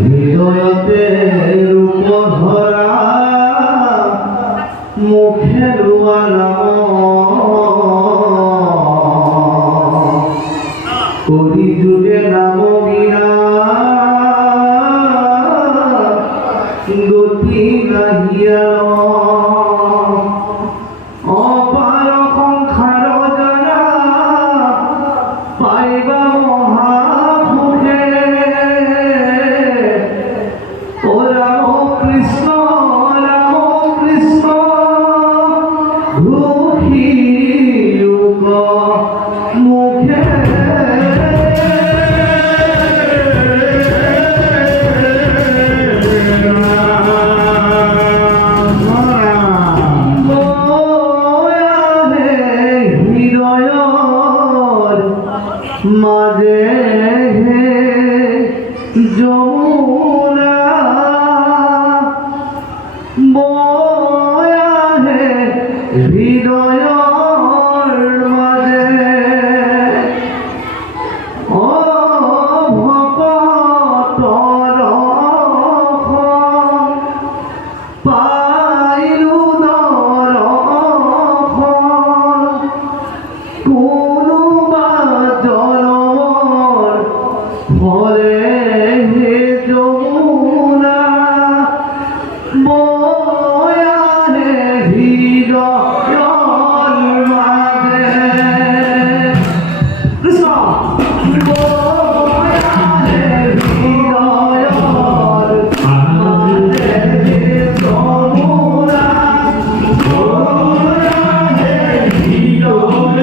হৃদয়তে রূপ ধরা মুখে কলি যুগে নাম বিনা গতি নাহিয়া অপার সংসার জানা পাইবা মহাপুরে ও রাম কৃষ্ণ ঘুষি লোক মুখে মাঝে যমুনা বয়া হে হৃদয়র মাঝে ও ভকতর পাইলু হরে হে যমুনা বয়া হে হৃদয়র মাঝে কৃষ্ণ বয়া হে হৃদয়র মাঝে যমুনা বয়া হে হৃদয়র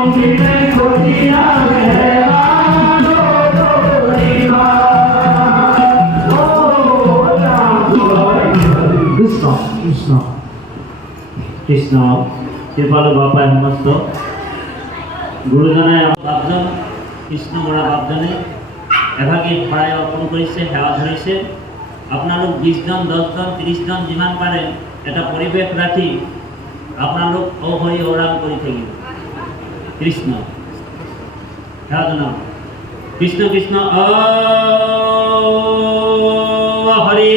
অঙ্গিনে করিয়া হেরান কৃষ্ণ কৃষ্ণ কৃষ্ণ কৃপালু বাপায় সমস্ত গুৰুজনাই বাপজন কৃষ্ণ বৰা বাপজনে এভাগী শৰাই অৰ্পণ কৰিছে, সেৱা ধৰিছে। আপোনালোক 20 জন 10 জন 30 জন যিমান পাৰে এটা পৰিৱেশ ৰাখি আপোনালোক ঔ হৰি ঔ ৰাম কৰি থাকিব। কৃষ্ণ সেৱা জনাব। কৃষ্ণ কৃষ্ণ ঔ হৰি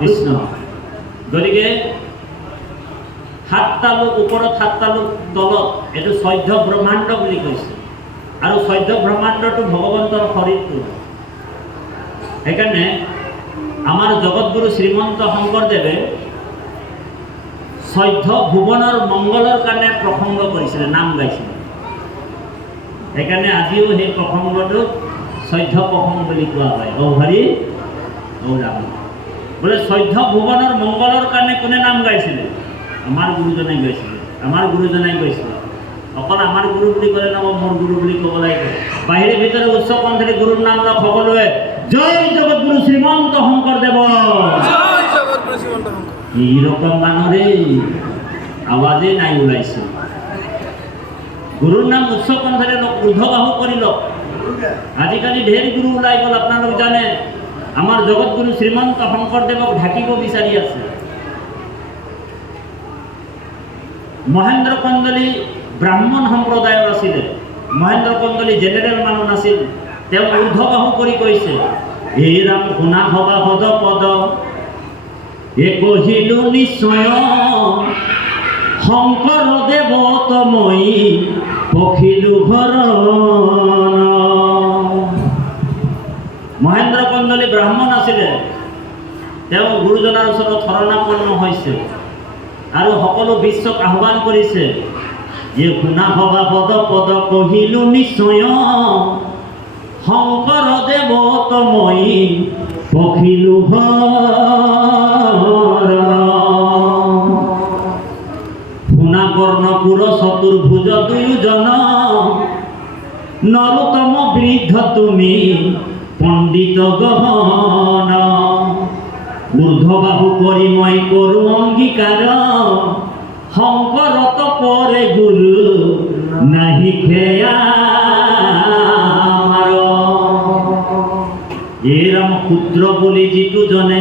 কৃষ্ণ। গতিকে 7টা লোক ওপৰত 7টা লোক তলত, এইটো 14 ব্ৰহ্মাণ্ড বুলি কৈছে। আৰু 14 ব্ৰহ্মাণ্ডটো ভগৱন্তৰ শৰীৰটো। সেইকাৰণে আমাৰ জগতগুৰু শ্ৰীমন্ত শংকৰদেৱে 14 ভুৱনৰ মংগলৰ কাৰণে প্ৰসংগ কৰিছিলে, নাম গাইছিলে। সেইকাৰণে আজিও সেই প্ৰসংগটোক 14 প্ৰসংগ বুলি কোৱা হয়। ঔ হৰি ঔ ৰাম। বোলে 14 ভুৱনৰ মংগলৰ কাৰণে কোনে নাম গাইছিলে? আমাৰ গুৰুজনাই গাইছিলে। আমাৰ গুৰুজনাই গাইছিলে। অকল আমাৰ গুৰু বুলি ক'লে নহ'ব, মোৰ গুৰু বুলি ক'ব লাগিব। বাহিৰে ভিতৰে উচ্চ কণ্ঠৰে গুৰুৰ নাম লওক সকলোৱে। জয় জগতগুৰু শ্ৰীমন্ত শংকৰদেৱ। এইরকম গানরে আওয়াজে নাই ওলাইছে। গুরুর নাম উচ্চ কণ্ঠরে লোক ঊর্ধ্ববাহু করিল। আজিকালি ঢের গুরু ওলাই গল, আপনারা জানে। আমার জগৎগুরু শ্রীমন্ত শংকরদেবক ঢাকিব বিচারি আছে। মহেন্দ্র কন্দলী ব্রাহ্মণ সম্প্ৰদায়ৰ আছিলে। মহেন্দ্ৰ কন্দলী জেনেৰেল মানুহ নাছিল। তেওঁ ঊৰ্ধ্ববাহু কৰি কৈছে, হে ৰাম শুনা ভবা পদ পদ, এ কহিলু নিশ্চয় শংকৰ দেৱ তময়ী পখিলু ঘৰণ। মহেন্দ্ৰ কন্দলী ব্ৰাহ্মণ আছিলে। তেওঁ গুৰুজনাৰ ওচৰত শৰণাপন্ন হৈছে আৰু সকলো বিশ্বক আহ্বান কৰিছে যে শুনা ভবা পদ পদ কহিলু নিশ্চয় শংকৰ দেৱ তময়ী পখিলু ঘৰণ। শুনা কৰ্ণপুৰ চতুৰ্ভুজ দুয়োজন, নৰোত্তম বৃদ্ধ তুমি পণ্ডিত গহন। ঊৰ্ধ্ববাহু কৰি মই কৰোঁ অংগীকাৰ, শংকৰত পৰে গুৰু নাহি খেয়া। হে ৰাম ক্ষুদ্ৰ বুলি যিটো জনে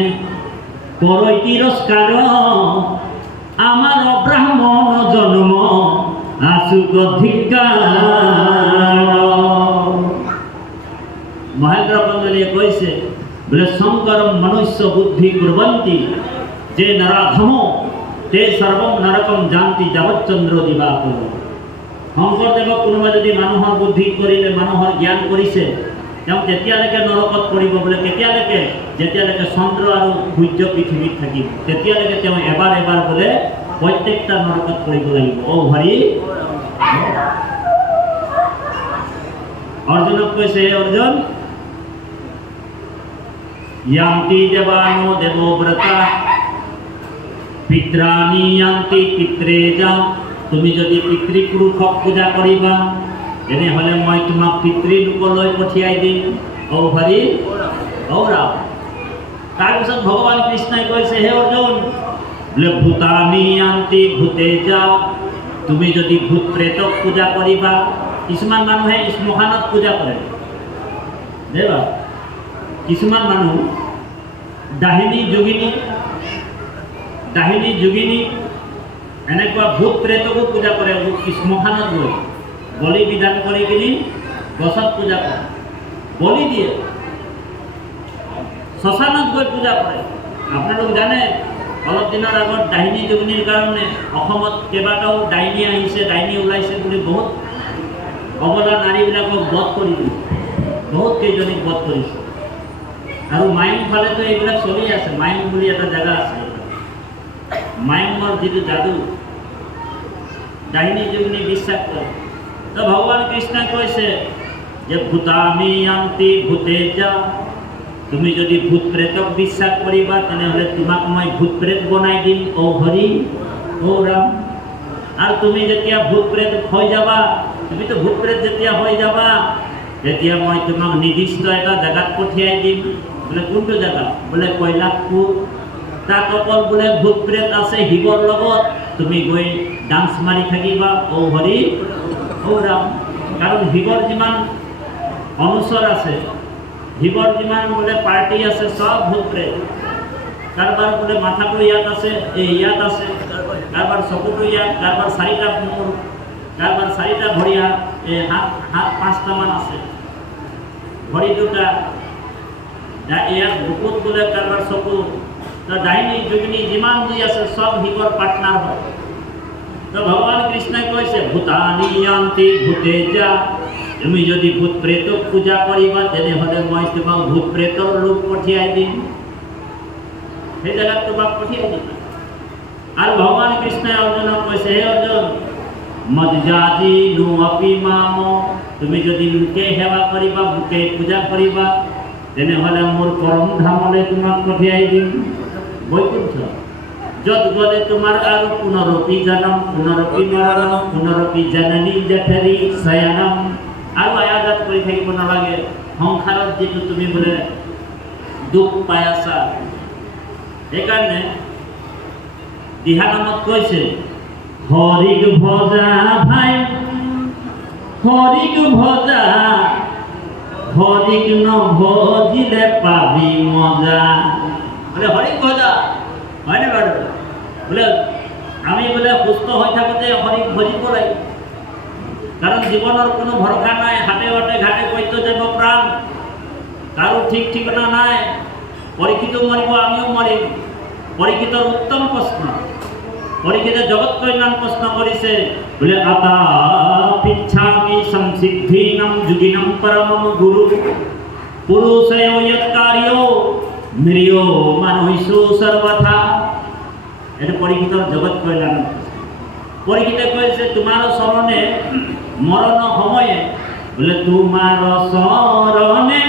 কৰৈ তিৰস্কাৰ, আমাৰ ব্ৰাহ্মণ জন্ম আচুক ধিক্কাৰ। মহেন্দ্ৰ কন্দলীয়ে কৈছে বোলে শংকৰম মনুষ্য বুদ্ধি কুৰ্বন্তি, যে নৰাধম তে সৰ্বম নৰকম জান্তি যাৱচ্চন্দ্ৰ দিবাকৰ। শংকৰদেৱক কোনোবা যদি মানুহৰ বুদ্ধি কৰিলে, মানুহৰ জ্ঞান কৰিছে, তেওঁ তেতিয়ালৈকে নৰকত পৰিব। বোলে কেতিয়ালৈকে? যেতিয়ালৈকে চন্দ্ৰ আৰু সূৰ্য পৃথিৱীত থাকিব, তেতিয়ালৈকে তেওঁ এবাৰ এবাৰ বোলে প্ৰত্যেকটা নৰকত পৰিব লাগিব। ঔ হৰি। অৰ্জুনক কৈছে, হে অৰ্জুন, यान्ति देवानो देवव्रता पित्राणि यान्ति पित्रेजा। তুমি যদি পিতৃপুৰুষক পূজা কৰিবা, তেনেহ'লে মই তোমাক পিতৃলোকলৈ পঠিয়াই দিম। ঔ হৰি ঔ ৰাম। তাৰপিছত ভগৱান কৃষ্ণই কৈছে, হে অৰ্জুন, বোলে ভূতানি ইয়ান্তি ভূতেজা। তুমি যদি ভূত প্ৰেতক পূজা কৰিবা, কিছুমান মানুহে শ্মশানত পূজা কৰে দেৱা। কিছুমান মানুহ দাহিনী যোগিনী এনেকুৱা ভূত প্ৰেতকো পূজা কৰে। শ্মশানত গৈ বলি বিধান কৰি কিনি গছত পূজা কৰে, বলি দিয়ে। শ্মশানত গৈ পূজা কৰে। আপোনালোক জানে, অলপ দিনৰ আগত দাহিনী যোগিনীৰ কাৰণে অসমত কেইবাটাও ডাইনী আহিছে, ডাইনী ওলাইছে বুলি বহুত অবলা নাৰীবিলাকক বধ কৰি দিছে। বহুত কেইজনীক বধ কৰিছে। আৰু মাইম ফালেতো এইবিলাক চলি আছে। মাইম বুলি এটা জেগা আছে। মাইমৰ যিটো যাদু, ডাইনী যোগিনী বিশ্বাস কৰে। তো ভগৱান কৃষ্ণই কৈছে যে ভূতানি ইয়ান্তি ভূতেজা। তুমি যদি ভূত প্ৰেতক বিশ্বাস কৰিবা তেনেহ'লে তোমাক মই ভূত প্ৰেত বনাই দিম ঔ হৰি ঔ ৰাম। আৰু তুমি যেতিয়া ভূত প্ৰেত হৈ যাবা, তুমিতো ভূত প্ৰেত যেতিয়া হৈ যাবা, তেতিয়া মই তোমাক নিৰ্দিষ্ট এটা জেগাত পঠিয়াই দিম। বোলে কোনটো জেগা? বোলে কৈলাশপুৰ। তাত অকল বোলে ভূত প্ৰেত আছে শিৱৰ লগত, তুমি গৈ ডান্স মাৰি থাকিবা ঔ হৰি ঔ ৰাম। কাৰণ শিৱৰ যিমান অনুচৰ আছে, শিৱৰ যিমান বোলে পাৰ্টি আছে, চব ভূত প্ৰেত। কাৰোবাৰ বোলে মাথাটো ইয়াত আছে, ইয়াত আছে, কাৰোবাৰ চকুটো ইয়াত, কাৰোবাৰ 4টা মূৰ, কাৰোবাৰ 4টা ভৰি, হাত 5টামান আছে, ভৰি 2টা, ইয়াত বুকুত বোলে কাৰোবাৰ চকু। ডাইনী যোগিনী যিমান যি আছে চব শিৱৰ পাৰ্টনাৰ হয়। তো ভগৱান কৃষ্ণই কৈছে ভূতানি য়ান্তি ভূতেজা, তুমি যদি ভূত প্ৰেতক পূজা কৰিবা তেনেহ'লে মই তোমাক ভূত প্ৰেতৰ লোক পঠিয়াই দিম, সেই জেগাত তোমাক পঠিয়াই দিম। আৰু ভগৱান কৃষ্ণই অৰ্জুনক কৈছে, হে অৰ্জুন, মজ্জাজি নো আপি মাম, তুমি যদি লোকে সেৱা কৰিবা, লোকে পূজা কৰিবা, তেনেহ'লে মোৰ পৰম ধামলৈ তোমাক পঠিয়াই দিম, বৈকুণ্ঠ। য'ত গ'লে তোমাৰ আৰু পুনৰপি জনম পুনৰপি মৰণম পুনৰপি জননী জঠৰি শয়নম। আৰু আয়াদাত কৰি থাকিব নালাগে। সংসাৰত যিটো তুমি বোলে দুখ পাই আছা, সেইকাৰণে দিহানামত কৈছে হৰিক ভজা ভাই, হৰিক ভজা, হৰিক নভজিলে পাবি মজা। বোলে হৰিক ভজা, হয়নে বাৰু? বোলে আমি বোলে সুস্থ হৈ থাকোঁতে হৰিক ভজিব লাগিব। কাৰণ জীৱনৰ কোনো ভৰসা নাই, হাতে হাতে ঘাটে পৈত যাব প্ৰাণ, কাৰো ঠিক ঠিকনা নাই। পৰীক্ষিতো মৰিব, আমিও মৰিম। পৰীক্ষিতৰ উত্তম প্ৰশ্ন, পৰীক্ষিতে জগত কল্যাণ প্ৰশ্ন কৰিছে, বোলে আতা পিচ্ছামি সংসিদ্ধিনাম যোগিনাম পৰমম গুৰু পুৰুষেয় য়ৎকাৰ্য মৃয় মানুষো সৰ্বথা। এটা পৰীক্ষিতৰ জগত কল্যাণ। পৰীক্ষিতে কৈছে তোমাৰ চৰণে মৰণ সময়ে, বোলে তোমাৰ চৰণে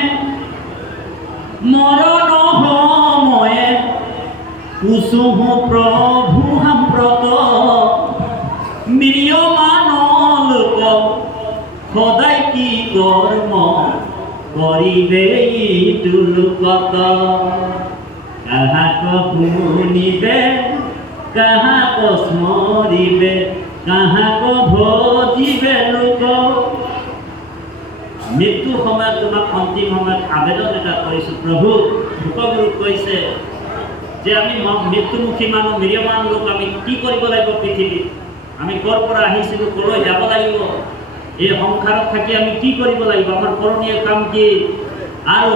মরণ সময়ে কুসুম প্রভু সাম্প্রত মিরিয়মান লোক সদায় কি কর্ম করিবে তুলুকত কাহাক শুনিবে কাহাক স্মরিবে কাহাক ভজিবে লোক। মৃত্যু সময়ত তোমাক অন্তিম সময়ত আবেদন এটা কৰিছোঁ, প্ৰভু ভূপগুৰুক কৈছে যে আমি মৃত্যুমুখী মানুহ, মিৰিয়মান লোক, আমি কি কৰিব লাগিব পৃথিৱীত, আমি ক'ৰ পৰা আহিছিলোঁ, ক'লৈ যাব লাগিব, এই সংসাৰত থাকি আমি কি কৰিব লাগিব, আমাৰ কৰণীয় কাম কি, আৰু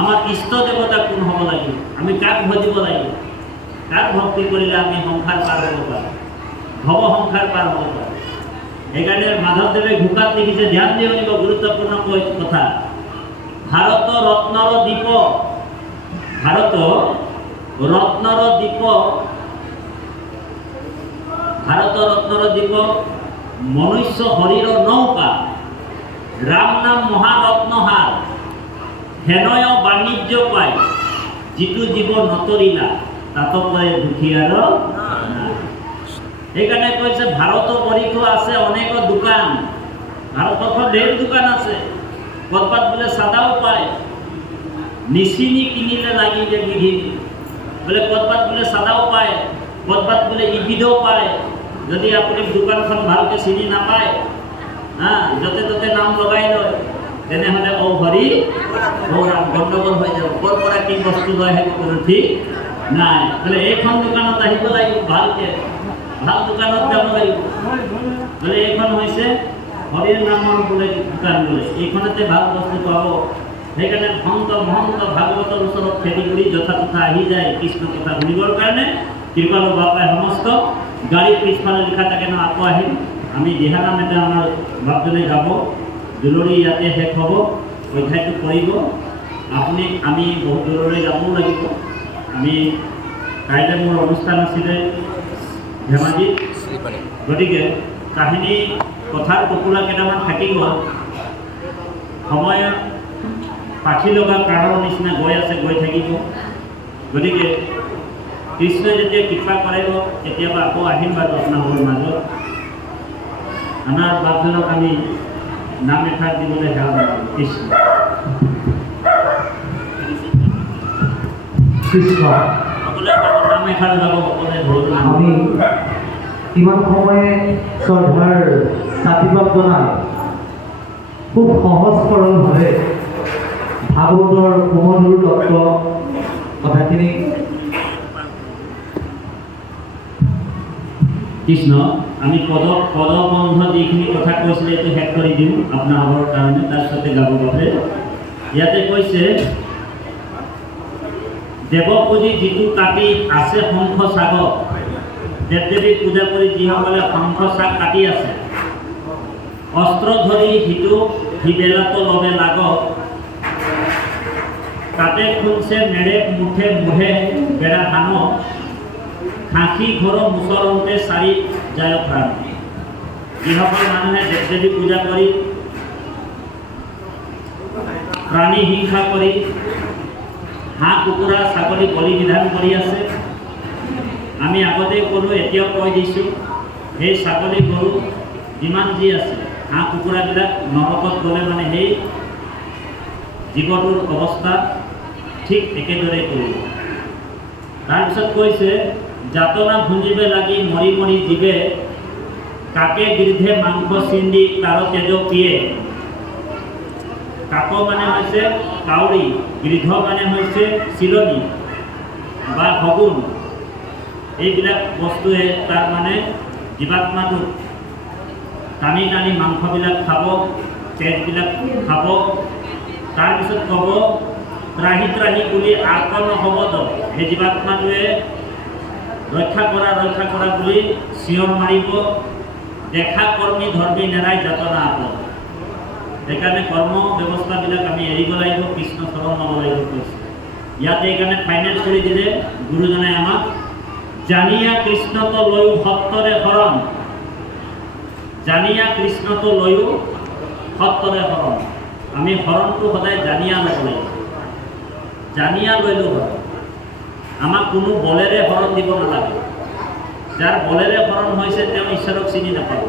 আমাৰ ইষ্ট দেৱতা কোন হ'ব লাগিব, আমি কাক ভজিব লাগিব, কাক ভক্তি কৰিলে আমি সংসাৰ পাৰ হ'ব পাৰোঁ, ভৱ সংসাৰ পাৰ হ'ব পাৰোঁ। সেইকাৰণে মাধৱদেৱে ঘোষাত লিখিছে, ধ্যান দিব লাগিব, গুৰুত্বপূৰ্ণ কথা। ভাৰত ৰত্নৰ দ্বীপ, ভাৰত ৰত্নৰ দ্বীপ, ভাৰত ৰত্নৰ দ্বীপ, মনুষ্য শৰীৰ নৌকা, ৰাম নাম মহাৰত্নহাৰ, হেনয় বাণিজ্য পাই, যিটো জীৱ নতৰিলা তাতকৈ দুখীয়াৰ নাই। সেইকাৰণে কৈছে ভাৰতবৰ্ষ আছে অনেক দোকান, ভাৰতবৰ্ষ ঢেৰ দোকান আছে, ক'ৰবাত বোলে চাদাও পায়, নিচিনি কিনিলে লাগিলে বিঘিনি, বোলে ক'ৰবাত বোলে চাদাও পায়, ক'ৰবাত বোলে ইবিদও পায়। যদি আপুনি দোকানখন ভালকৈ চিনি নাপায়, য'তে ত'তে নাম লগাই লয়, তেনেহ'লে ঔ হৰি ঔ ৰাম, গণ্ডগোল হৈ যাব। ক'ৰ পৰা কি বস্তু লয় সেইটো কোনো ঠিক নাই। বোলে এইখন দোকানত আহিব লাগিব, ভালকৈ ভাল দোকানত যাব লাগিব, বোলে এইখন হৈছে হৰিৰ নামৰ বোলে দোকান, বোলে এইখনতে ভাল বস্তু পাব। সেইকাৰণে ভক্ত মহন্ত ভাগৱতৰ ওচৰত খেতি কৰি যথা তথা আহি যায় কৃষ্ণ কথা শুনিবৰ কাৰণে। কৃপালু বাপাই সমস্ত গাড়ীৰ পিছফালে লিখা থাকে ন, আকৌ আহিম আমি দিহানাম এটা আমাৰ বাপজনে গাব, দূৰলৈ ইয়াতে শেষ হ'ব, অধ্যায়টো কৰিব। আপুনি আমি বহুত দূৰলৈ যাবও লাগিব। আমি কাইলৈ মোৰ অনুষ্ঠান আছিলে ধেমাজিত, গতিকে কাহিনী কথাৰ টোপোলা কেইটামান থাকি গ'ল, সময় পাখি লগা কাৰৰ নিচিনা গৈ আছে, গৈ থাকিব। গতিকে কৃষ্ণই যেতিয়া কৃপা কৰাব কেতিয়াবা আকৌ আহিম বাৰু আপোনালোকৰ মাজত। আমাৰ বাপজনক আমি নাম এষাৰ দিবলৈ সেৱা জনালোঁ। কৃষ্ণ কৃষ্ণ। সকলোৱে নাম এষাৰ যাব, সকলোৱে ধৰিব। আমি ইমান সময়ে শ্ৰদ্ধাৰ জাতিবাদ জনাই খুব সহজ সৰলভাৱে ভাগৱতৰ সুমধুৰ তত্ত্ব কথাখিনি কৃষ্ণ আমি পদবন্ধ যিখিনি কথা কৈছিলে এইটো শেষ কৰি দিওঁ আপোনালোকৰ কাৰণে, তাৰপিছতে গাব বাবে। ইয়াতে কৈছে দেৱপূজি যিটো কাটি আছে শংখ চাগৰ, দেৱ দেৱীক পূজা কৰি যিসকলে শংখ চাগ কাটি আছে, অস্ত্ৰ ধৰি সিটো সিবেলাতো লবে লাগক, তাতে খুলছে মেৰে মুঠে মুহে বেৰা হানক, খাঁচি ঘৰ মুচৰন্তে চাৰি যায় প্ৰাণ। যিসকল মানুহে দেৱ দেৱী পূজা কৰি প্ৰাণী হিংসা কৰি হাঁহ কুকুৰা ছাগলী বলি বিধান কৰি আছে, আমি আগতেই ক'লোঁ, এতিয়াও কৈ দিছোঁ, সেই ছাগলী গৰু যিমান যি আছে, হাঁহ কুকুৰাবিলাক নৰকত গ'লে মানে সেই জীৱটোৰ অৱস্থা ঠিক একেদৰে কৰিব। তাৰপিছত কৈছে যাতনা ভুঞ্জিবে লাগি মৰি মৰি জীৱে, কাকে গৃদ্ধে মাংস চিন্দি তাৰ তেজ পিয়ে। কাক মানে হৈছে কাউৰী, গৃদ্ধ মানে হৈছে চিলনী বা শগুন। এইবিলাক বস্তুৱে তাৰ মানে জীৱাত্মাটো টানি টানি মাংসবিলাক খাব, তেজবিলাক খাব। তাৰপিছত ক'ব ত্ৰাহি ত্ৰাহি বুলি আৰ্তন হ'ব দ, সেই জীৱাত্মাটোৱে ৰক্ষা কৰা বুলি চিঞৰ মাৰিব। দেখা কৰ্মী ধৰ্মী নেৰাই যাতনা আপ। সেইকাৰণে কৰ্ম ব্যৱস্থাবিলাক আমি এৰিব লাগিব, কৃষ্ণ চৰণ ল'ব লাগিব কৈছে। ইয়াতে এইকাৰণে ফাইনেল কৰি দিলে গুৰুজনে আমাক, জানিয়া কৃষ্ণটো লৈও সত্তৰে শৰণ, জানিয়া কৃষ্ণটো লৈও সত্তৰে শৰণ। আমি শৰণটো সদায় জানিয়া ল'ব লাগিব, জানিয়া লৈলো শৰণ। আমাক কোনো বলেৰে শৰণ দিব নালাগে। যাৰ বলেৰে শৰণ হৈছে তেওঁ ঈশ্বৰক চিনি নাপাব।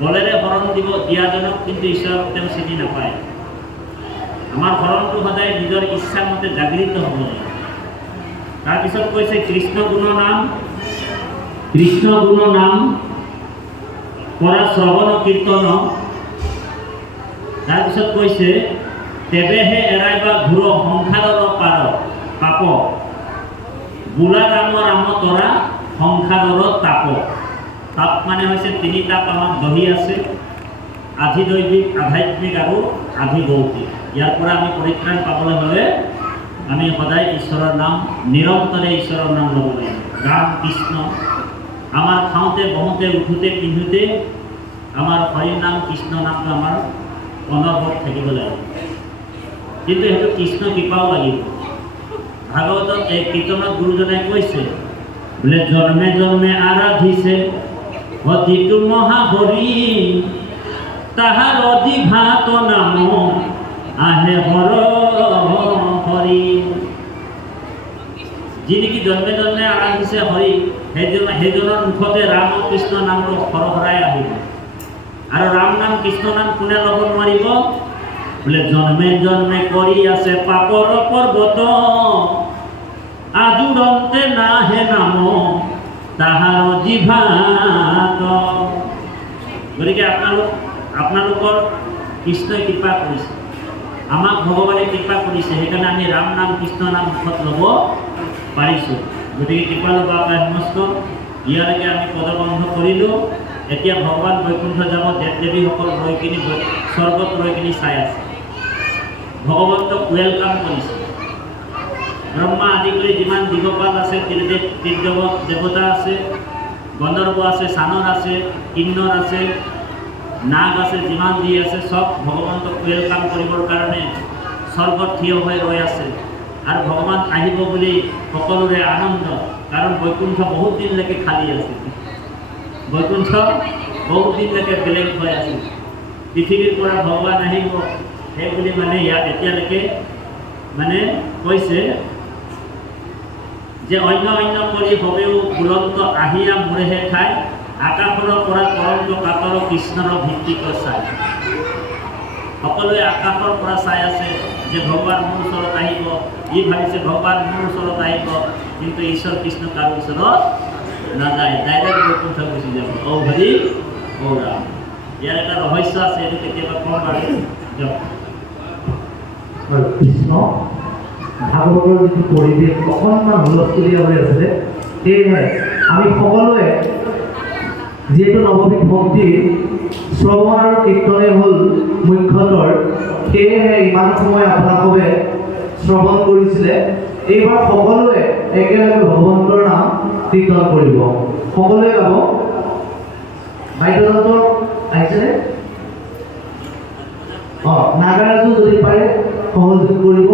বলেৰে শৰণ দিয়াজনক কিন্তু ঈশ্বৰক তেওঁ চিনি নাপায়। আমাৰ শৰণটো সদায় নিজৰ ইচ্ছামতে জাগৃত হ'ব লাগে। তাৰপিছত কৈছে কৃষ্ণ গুণ নাম কৰা শ্ৰৱণ কীৰ্তন। তাৰপিছত কৈছে তেৱেহে এৰাইবা ঘূৰ সংসাৰৰ পাৰ পাপ, বোলা ৰাম ৰাম তৰা সংসাৰৰ তাপ। তাপ মানে হৈছে তিনি তাপ আমাৰ দহি আছে, আধিদৈৱিক, আধ্যাত্মিক আৰু আধিভৌতিক। ইয়াৰ পৰা আমি পৰিত্ৰাণ পাবলৈ হ'লে আমি সদায় ঈশ্বৰৰ নাম, নিৰন্তৰে ঈশ্বৰৰ নাম ল'ব লাগিব। ৰাম কৃষ্ণ আমাৰ খাওঁতে বহোঁতে উঠোঁতে পিন্ধোঁতে আমাৰ হৰি নাম কৃষ্ণ নামটো আমাৰ অনবৰত থাকিব লাগিব। কিন্তু সেইটো কৃষ্ণ কৃপাও লাগিব। ভাগৱতত এই কীৰ্তনত গুৰুজনাই কৈছে বোলে জন্মে জন্মে আৰাধিছে অতিটো মহাহৰি, তাহাৰ অধিঘাত নাম আহে হৰ হৰি। যি নেকি জন্মে জন্মে আৰাধিছে হৰি, সেইজনৰ মুখতে ৰাম আৰু কৃষ্ণ নামটো সৰহৰাই আহিব। আৰু ৰাম নাম কৃষ্ণ নাম কোনে ল'ব নোৱাৰিব? বোলে জন্মে জন্মে কৰি আছে পাপৰ পৰ্বত, আজুৰন্তে নাহে নাম তাহাৰ জিভাত। গতিকে আপোনালোকৰ কৃষ্ণই কৃপা কৰিছে, আমাক ভগৱানে কৃপা কৰিছে, সেইকাৰণে আমি ৰাম নাম কৃষ্ণ নাম মুখত ল'ব পাৰিছোঁ। গতিকে কৃপা ল'ব আপোনাৰ সমস্ত। ইয়ালৈকে আমি পদবন্ধ কৰিলোঁ। এতিয়া ভগৱান বৈকুণ্ঠ যাব, দেৱ দেৱীসকল ৰৈ কিনি স্বৰ্গত ৰৈ কিনি চাই আছে, ভগৱন্তক ৱেলকাম কৰিছে। ব্ৰহ্মা আদি কৰি যিমান দিগপাল আছে, দেৱতা আছে, গন্ধৰ্ব আছে, চানৰ আছে, কিন্নৰ আছে, নাগ আছে, যিমান যি আছে চব ভগৱন্তক ৱেলকাম কৰিবৰ কাৰণে স্বৰ্গত থিয় হৈ ৰৈ আছে। আৰু ভগৱান আহিব বুলি সকলোৰে আনন্দ, কাৰণ বৈকুণ্ঠ বহুত দিনলৈকে খালী আছিল। বৈকুণ্ঠ বহুত দিনলৈকে বেলেগ হৈ আছিল। পৃথিৱীৰ পৰা ভগৱান আহিব, সেইবুলি মানে ইয়াত এতিয়ালৈকে মানে কৈছে যে অন্য অন্য কৰি হবেও বুলন্ত আহিয়া মোৰেহে ঠাই আকাশৰ পৰা তৰংগ কাতৰ কৃষ্ণৰ ভিত্তিক চাই সকলোৱে আকাশৰ পৰা চাই আছে যে ভগৱান মোৰ ওচৰত আহিব ই ভাবিছে ভগৱান মোৰ ওচৰত আহিব কিন্তু ঈশ্বৰ কৃষ্ণ তাৰ ওচৰত নাযায় ডাইৰেক্ট বৈকুণ্ঠ গুচি যাব ঔ হৰি ঔ ৰাম ইয়াৰ এটা ৰহস্য আছে এইটো কেতিয়াবা কম পাৰে দিয়ক আৰু কৃষ্ণ ভাগৱতৰ যিটো পৰিৱেশ অকণমান হুলস্থুলীয়া হৈ আছিলে সেয়েহে আমি সকলোৱে যিহেতু নৱবিধ ভক্তিৰ শ্ৰৱণ আৰু কীৰ্তনে হ'ল মুখ্যতৰ সেয়েহে ইমান সময় আপোনালোকে শ্ৰৱণ কৰিছিলে এইবাৰ সকলোৱে একেলগে ভগৱন্তৰ নাম কীৰ্তন কৰিব সকলোৱে গাব বাদ্যযন্ত্ৰ আহিছেনে নাগাৰাজো যদি পাৰে সহযোগ কৰিব